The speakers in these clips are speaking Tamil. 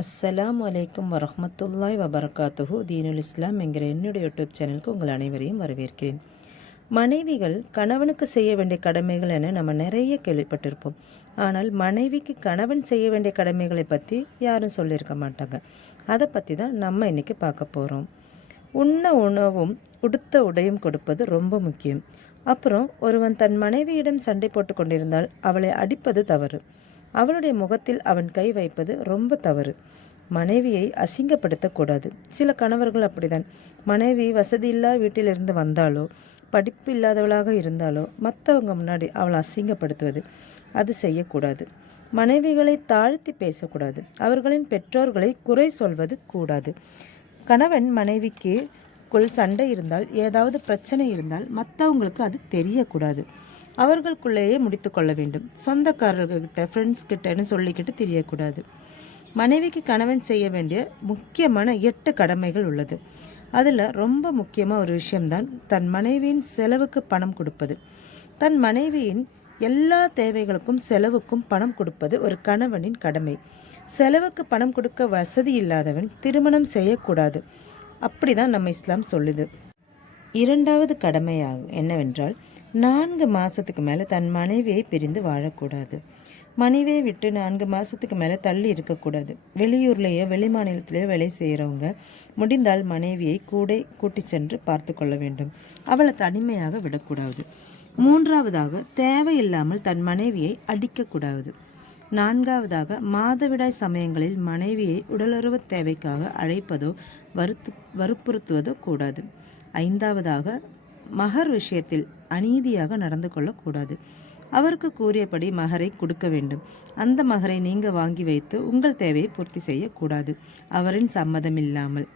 அஸ்ஸலாமு அலைக்கும் வரமத்துல்லாய் வபரகாத்துஹு. தீனுல் இஸ்லாம் என்கிற என்னுடைய யூடியூப் சேனலுக்கு உங்கள் அனைவரையும் வரவேற்கிறேன். மனைவிகள் கணவனுக்கு செய்ய வேண்டிய கடமைகள் என நம்ம நிறைய கேள்விப்பட்டிருப்போம். ஆனால் மனைவிக்கு கணவன் செய்ய வேண்டிய கடமைகளை பற்றி யாரும் சொல்லியிருக்க மாட்டாங்க. அதை பற்றி தான் நம்ம இன்றைக்கி பார்க்க போகிறோம் உண்ண உணவும் உடுத்த உடையும் கொடுப்பது ரொம்ப முக்கியம். அப்புறம் ஒருவன் தன் மனைவியிடம் சண்டை போட்டு கொண்டிருந்தால் அவளை அடிப்பது தவறு. அவளுடைய முகத்தில் அவன் கை வைப்பது ரொம்ப தவறு. மனைவியை அசிங்கப்படுத்தக்கூடாது. சில கணவர்கள் அப்படிதான் மனைவி வசதியில்லா வீட்டிலிருந்து வந்தாலோ படிப்பு இல்லாதவளாக இருந்தாலோ மற்றவங்க முன்னாடி அவளை அசிங்கப்படுத்துவது அது செய்யக்கூடாது. மனைவிகளை தாழ்த்தி பேசக்கூடாது. அவர்களின் பெற்றோர்களை குறை சொல்வது கூடாது. கணவன் மனைவிக்கு குள் சண்டை இருந்தால் ஏதாவது பிரச்சனை இருந்தால் மற்றவங்களுக்கு அது தெரியக்கூடாது. அவர்களுக்குள்ளேயே முடித்து கொள்ள வேண்டும். சொந்தக்காரர்கிட்ட ஃப்ரெண்ட்ஸ் கிட்டன்னு சொல்லிக்கிட்டு தெரியக்கூடாது. மனைவிக்கு கணவன் செய்ய வேண்டிய முக்கியமான எட்டு கடமைகள் உள்ளது. அதில் ரொம்ப முக்கியமாக ஒரு விஷயம்தான் தன் மனைவியின் செலவுக்கு பணம் கொடுப்பது. தன் மனைவியின் எல்லா தேவைகளுக்கும் செலவுக்கும் பணம் கொடுப்பது ஒரு கணவனின் கடமை. செலவுக்கு பணம் கொடுக்க வசதி இல்லாதவன் திருமணம் செய்யக்கூடாது. அப்படி தான் நம்ம இஸ்லாம் சொல்லுது. இரண்டாவது கடமையாகும் என்னவென்றால் நான்கு மாதத்துக்கு மேலே தன் மனைவியை பிரிந்து வாழக்கூடாது. மனைவியை விட்டு நான்கு மாதத்துக்கு மேலே தள்ளி இருக்கக்கூடாது. வெளியூர்லேயோ வெளிமாநிலத்திலேயோ வேலை செய்கிறவங்க முடிந்தால் மனைவியை கூட கூட்டி சென்று பார்த்து கொள்ள வேண்டும். அவளை தனிமையாக விடக்கூடாது. மூன்றாவதாக தேவையில்லாமல் தன் மனைவியை அடிக்கக்கூடாது. நான்காவதாக மாதவிடாய் சமயங்களில் மனைவியை உடலுறவு தேவைக்காக அழைப்பதோ வருத்து வற்புறுத்துவதோ கூடாது. ஐந்தாவதாக மகர் விஷயத்தில் அநீதியாக நடந்து கொள்ளக்கூடாது. அவருக்கு கூறியபடி மகரை கொடுக்க வேண்டும். அந்த மகரை நீங்கள் வாங்கி வைத்து உங்கள் தேவையை பூர்த்தி செய்யக்கூடாது. அவரின் சம்மதம் இல்லாமல்.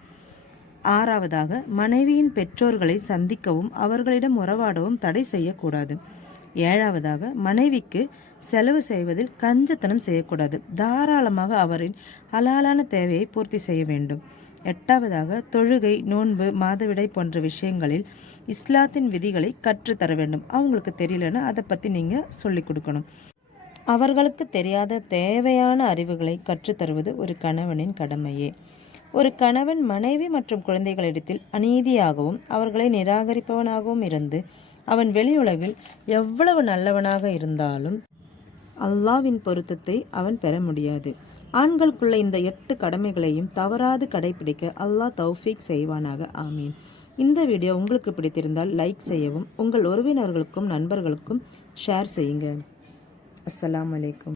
ஆறாவதாக மனைவியின் பெற்றோர்களை சந்திக்கவும் அவர்களிடம் உறவாடவும் தடை செய்யக்கூடாது. ஏழாவதாக மனைவிக்கு செலவு செய்வதில் கஞ்சத்தனம் செய்யக்கூடாது. தாராளமாக அவரின் ஹலாலான தேவையை பூர்த்தி செய்ய வேண்டும். எட்டாவதாக தொழுகை நோன்பு மாதவிடை போன்ற விஷயங்களில் இஸ்லாத்தின் விதிகளை கற்றுத்தர வேண்டும். அவங்களுக்கு தெரியலன்னா அதை பற்றி நீங்கள் சொல்லி கொடுக்கணும். அவர்களுக்கு தெரியாத தேவையான அறிவுகளை கற்றுத்தருவது ஒரு கணவனின் கடமையே. ஒரு கணவன் மனைவி மற்றும் குழந்தைகளிடத்தில் அநீதியாகவும் அவர்களை நிராகரிப்பவனாகவும் இருந்து அவன் வெளியுலகில் எவ்வளவு நல்லவனாக இருந்தாலும் அல்லாவின் பொருத்தத்தை அவன் பெற முடியாது. ஆண்களுக்குள்ள இந்த எட்டு கடமைகளையும் தவறாது கடைபிடிக்க அல்லாஹ் தௌஃபீக் செய்வானாக. ஆமீன். இந்த வீடியோ உங்களுக்கு பிடித்திருந்தால் லைக் செய்யவும் உங்கள் உறவினர்களுக்கும் நண்பர்களுக்கும் ஷேர் செய்யுங்க. அஸ்லாம் வலைக்கும்